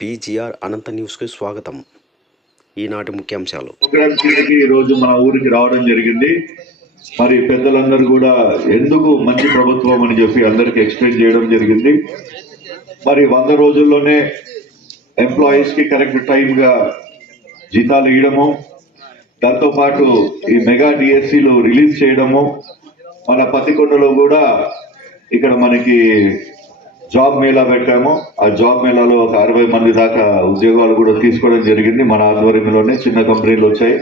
PGR అనంత న్యూస్కి స్వాగతం. ఈనాటి ముఖ్యాంశాలు. ఈరోజు రోజు మన ఊరికి రావడం జరిగింది. మరి పెద్దలందరూ కూడా ఎందుకు మంచి ప్రభుత్వం అని చెప్పి అందరికి ఎక్స్ప్లెయిన్ చేయడం జరిగింది. మరి వంద రోజుల్లోనే ఎంప్లాయీస్కి కరెక్ట్ టైం గా జీతాలు ఇవ్వడము దాంతో పాటు ఈ మెగా డిఎస్సీలు రిలీజ్ చేయడము మన పతికొండలో కూడా ఇక్కడ మనకి జాబ్ మేళా పెట్టాము. ఆ జాబ్ మేళాలో ఒక అరవై మంది దాకా ఉద్యోగాలు కూడా తీసుకోవడం జరిగింది మన ఆధ్వర్యంలోనే. చిన్న కంపెనీలు వచ్చాయి.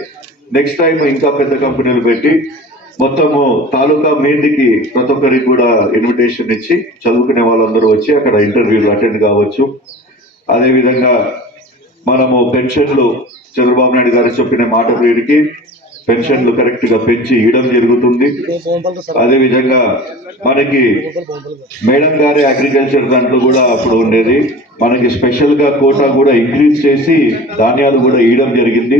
నెక్స్ట్ టైం ఇంకా పెద్ద కంపెనీలు పెట్టి మొత్తము తాలూకా మీదికి ప్రతి ఒక్కరికి కూడా ఇన్విటేషన్ ఇచ్చి చదువుకునే వాళ్ళందరూ వచ్చి అక్కడ ఇంటర్వ్యూలు అటెండ్ కావచ్చు. అదేవిధంగా మనము పెన్షన్లు చంద్రబాబు నాయుడు గారు చెప్పిన మాట వీరికి పెన్షన్లు కరెక్ట్గా పెంచి ఇవ్వడం జరుగుతుంది. అదే విధంగా మనకి మేడం గారి అగ్రికల్చర్ దాంట్లో కూడా అప్పుడు ఉండేది. మనకి స్పెషల్గా కోటా కూడా ఇంక్రీజ్ చేసి ధాన్యాలు కూడా ఇవ్వడం జరిగింది.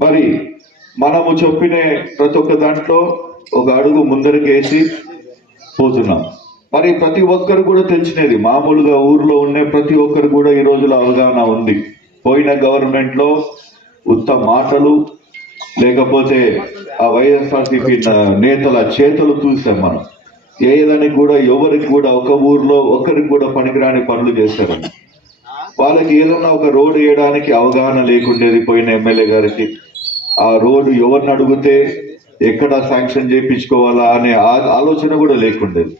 మరి మనము చెప్పిన ప్రతి ఒక్క దాంట్లో ఒక అడుగు ముందరకేసి పోతున్నాం. మరి ప్రతి ఒక్కరు కూడా తెలిసినది మామూలుగా ఊర్లో ఉండే ప్రతి ఒక్కరు కూడా ఈ రోజులో అవగాహన ఉంది. పోయిన గవర్నమెంట్లో ఉత్త మాటలు లేకపోతే ఆ వైఎస్ఆర్సీపీ నేతల చేతులు చూసాం మనం. ఏదానికి కూడా ఎవరికి కూడా ఒక ఊర్లో ఒకరికి కూడా పనికిరాని పనులు చేశారు. వాళ్ళకి ఏదన్నా ఒక రోడ్డు వేయడానికి అవగాహన లేకుండేది పోయిన ఎమ్మెల్యే గారికి. ఆ రోడ్డు ఎవరిని అడిగితే ఎక్కడ శాంక్షన్ చేయించుకోవాలా అనే ఆలోచన కూడా లేకుండేది.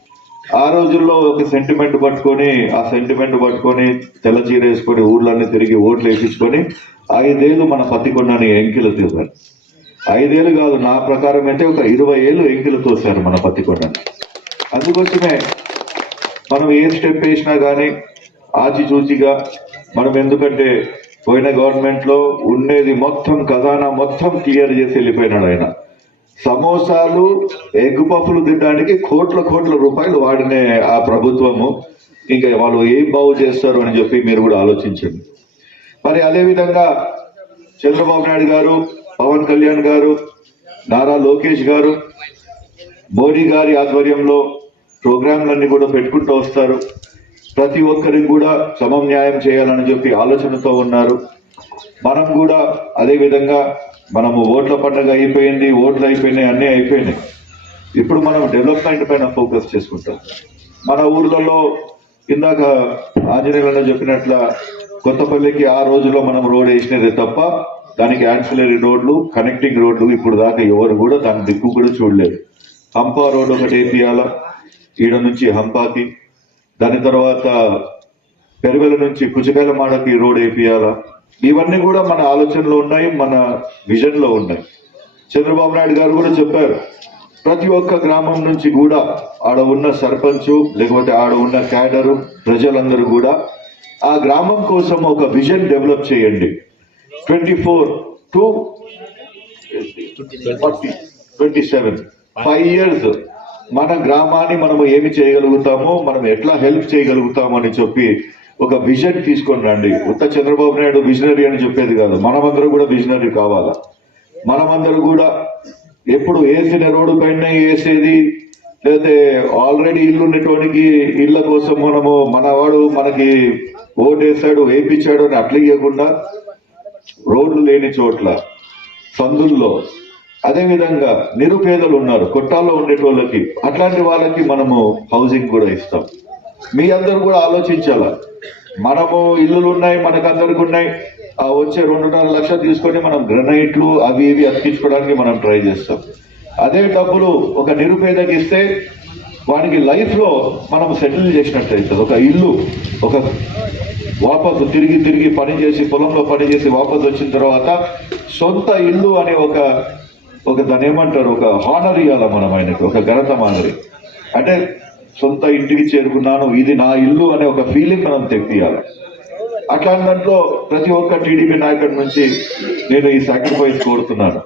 ఆ రోజుల్లో ఒక సెంటిమెంట్ పట్టుకొని ఆ సెంటిమెంట్ పట్టుకొని తెల్ల చీర వేసుకొని ఊర్లన్నీ తిరిగి ఓట్లు వేయించుకొని ఐదేళ్ళు మన పత్తికొండని ఎంకిలు తీశారు ఐదేళ్ళు కాదు నా ప్రకారం అయితే ఒక ఇరవై ఏళ్ళు ఎంకిలు తోశారు మన పత్తికొండని అందుకోసమే మనం ఏ స్టెప్ వేసినా కానీ ఆచిచూచిగా మనం ఎందుకంటే పోయిన గవర్నమెంట్లో ఉండేది మొత్తం ఖజానా మొత్తం క్లియర్ చేసి వెళ్ళిపోయినాడు ఆయన. సమోసాలు ఎగ్ పఫ్లు తినడానికి కోట్ల కోట్ల రూపాయలు వాడినే ఆ ప్రభుత్వము. ఇంకా వాళ్ళు ఏం బాగు చేస్తారు అని చెప్పి మీరు కూడా ఆలోచించండి. మరి అదే విధంగా చంద్రబాబు నాయుడు గారు పవన్ కళ్యాణ్ గారు నారా లోకేష్ గారు మోడీ గారి ఆధ్వర్యంలో ప్రోగ్రాంలన్నీ కూడా పెట్టుకుంటూ వస్తారు. ప్రతి ఒక్కరికి కూడా సమన్యాయం చేయాలని చెప్పి ఆలోచనతో ఉన్నారు. మనం కూడా అదే విధంగా మనము ఓట్ల పండుగ అయిపోయింది ఓట్లు అయిపోయినాయి అన్నీ అయిపోయినాయి. ఇప్పుడు మనం డెవలప్మెంట్ పైన ఫోకస్ చేసుకుంటాం. మన ఊర్లలో ఇందాక ఆంజనేయులను చెప్పినట్ల కొత్తపల్లికి ఆ రోజులో మనం రోడ్ వేసినదే తప్ప దానికి యాన్సిలరీ రోడ్లు కనెక్టింగ్ రోడ్లు ఇప్పుడు దాకా ఎవరు కూడా దాని దిక్కు కూడా చూడలేదు. హంపా రోడ్ ఒకటి వేపియాల ఈడ నుంచి హంపాకి దాని తర్వాత పెరువెల నుంచి కుచకాయల మాడకి రోడ్ వేపియాలా ఇవన్నీ కూడా మన ఆలోచనలో ఉన్నాయి మన విజన్లో ఉన్నాయి. చంద్రబాబు నాయుడు గారు కూడా చెప్పారు ప్రతి ఒక్క గ్రామం నుంచి కూడా ఆడ ఉన్న సర్పంచ్ లేకపోతే ఆడ ఉన్న క్యాడరు ప్రజలందరూ కూడా ఆ గ్రామం కోసం ఒక విజన్ డెవలప్ చేయండి. Twenty four to twenty seven five years మన గ్రామాన్ని మనము ఏమి చేయగలుగుతామో మనం ఎట్లా హెల్ప్ చేయగలుగుతాము అని చెప్పి ఒక విజన్ తీసుకొని రండి. ఉత్త చంద్రబాబు నాయుడు విజనరీ అని చెప్పేది కాదు. మనమందరూ కూడా విజనరీ కావాలా? మనమందరూ కూడా ఎప్పుడు వేసిన రోడ్డు పైన వేసేది లేకపోతే ఆల్రెడీ ఇల్లు ఉన్నటువంటి ఇళ్ళ కోసం మనము మనవాడు మనకి ఓటేశాడు వేయించాడు అని అట్లా ఇవ్వకుండా రోడ్లు లేని చోట్ల సందుల్లో అదేవిధంగా నిరుపేదలు ఉన్నారు. కొట్టాల్లో ఉండేటోళ్ళకి అట్లాంటి వాళ్ళకి మనము హౌసింగ్ కూడా ఇస్తాం. మీ అందరూ కూడా ఆలోచించాలా. మనము ఇల్లులు ఉన్నాయి మనకందరికి ఉన్నాయి. ఆ వచ్చే రెండున్నర లక్షలు తీసుకొని మనం గ్రనైట్లు అవి ఇవి అతికించుకోవడానికి మనం ట్రై చేస్తాం. అదే డబ్బులు ఒక నిరుపేదకి ఇస్తే వానికి లైఫ్లో మనం సెటిల్ చేసినట్టు అవుతుంది ఒక ఇల్లు ఒక వాపసు తిరిగి తిరిగి పని చేసి పొలంలో పని చేసి వాపసు వచ్చిన తర్వాత సొంత ఇల్లు అనే ఒక ఒక దాని ఏమంటారు? ఒక హానర్ ఇవ్వాల మనం ఆయనకి ఒక ఘనత మాదిరి. అంటే సొంత ఇంటికి చేరుకున్నాను ఇది నా ఇల్లు అనే ఒక ఫీలింగ్ మనం తెప్పియాలి. అట్లాంటి దాంట్లో ప్రతి ఒక్క టీడీపీ నాయకుడి నుంచి నేను ఈ సాక్రిఫైస్ కోరుతున్నాను.